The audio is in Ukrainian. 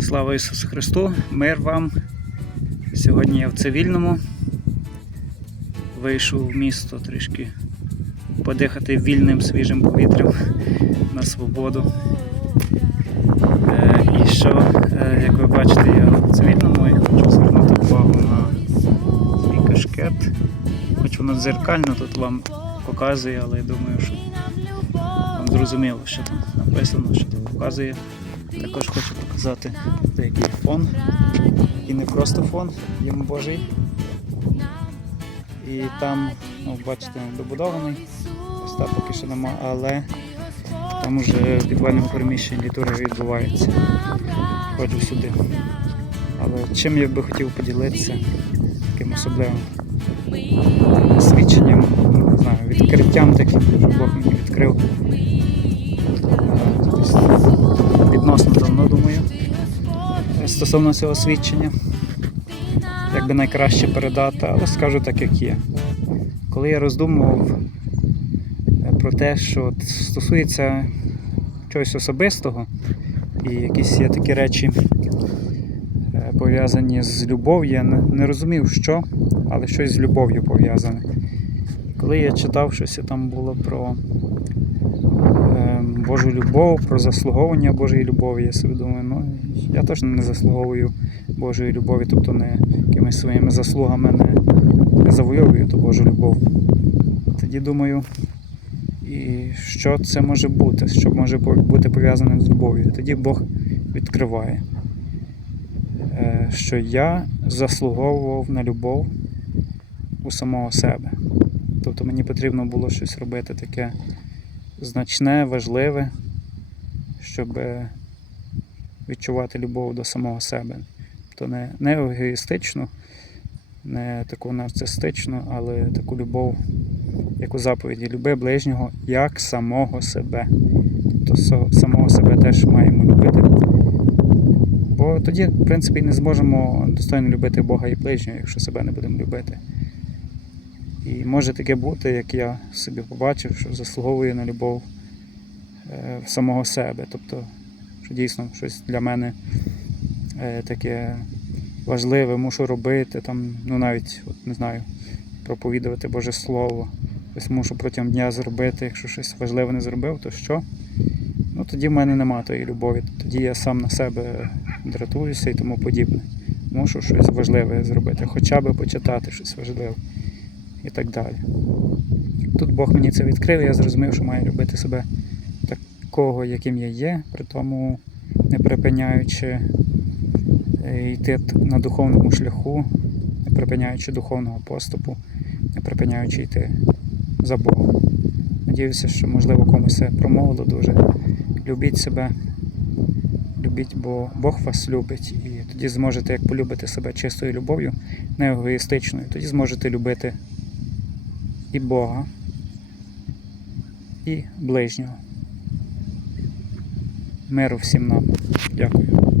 Слава Ісусу Христу! Мир вам! Сьогодні я в цивільному. Вийшов в місто трішки подихати вільним свіжим повітрям на свободу. Е, І що, е, як ви бачите, я в цивільному і хочу звернути увагу на свій кашкет. Хоч воно дзеркально тут вам показує, але я думаю, що вам зрозуміло, що там написано, що тут показує. Також хочу показати деякий фон. І не просто фон, їм Божий. І там, ну, бачите, добудований. Ось так поки що нема, але там вже в підвальному приміщенні літургія відбувається. Ходжу сюди. Але чим я би хотів поділитися таким особливим свідченням, не знаю, відкриттям таким, Стосовно цього свідчення. Як би найкраще передати, але скажу так, як є. Коли я роздумував е, про те, що стосується чогось особистого, і якісь є такі речі е, пов'язані з любов'ю, я не, розумів, що, але щось з любов'ю пов'язане. Коли я читав щось там було про е, Божу любов, про заслуговування Божої любові, я собі думаю, я точно не заслуговую Божої любові, тобто не якимись своїми заслугами не, не завойовую ту Божу любов. Тоді думаю, і що це може бути, що може бути пов'язаним з любов'ю. Тоді Бог відкриває, е, що я заслуговував на любов у самого себе. Тобто мені потрібно було щось робити таке значне, важливе, щоб е, відчувати любов до самого себе. Тобто не, не егоїстичну, не таку нарцистичну, але таку любов, як у заповіді, люби ближнього як самого себе. Тобто самого себе теж маємо любити. Бо тоді, в принципі, не зможемо достойно любити Бога і ближнього, якщо себе не будемо любити. І може таке бути, як я собі побачив, що заслуговую на любов е, самого себе. Тобто, що дійсно щось для мене е, таке важливе, мушу робити, там, ну навіть от, не знаю, проповідувати Боже Слово. Ось мушу протягом дня зробити, якщо щось важливе не зробив, то що? Ну тоді в мене нема тої любові. Тоді я сам на себе дратуюся і тому подібне. Мушу щось важливе зробити, хоча б почитати щось важливе і так далі. Тут Бог мені це відкрив, і я зрозумів, що маю любити себе такого, яким я є, при тому не припиняючи е, йти на духовному шляху, не припиняючи духовного поступу, не припиняючи йти за Богом. Надіюся, що можливо комусь це промовило дуже. Любіть себе, любіть, бо Бог вас любить. І тоді зможете як полюбити себе чистою любов'ю, не егоїстичною, тоді зможете любити і Бога, і ближнього. Миру всім нам. Дякую.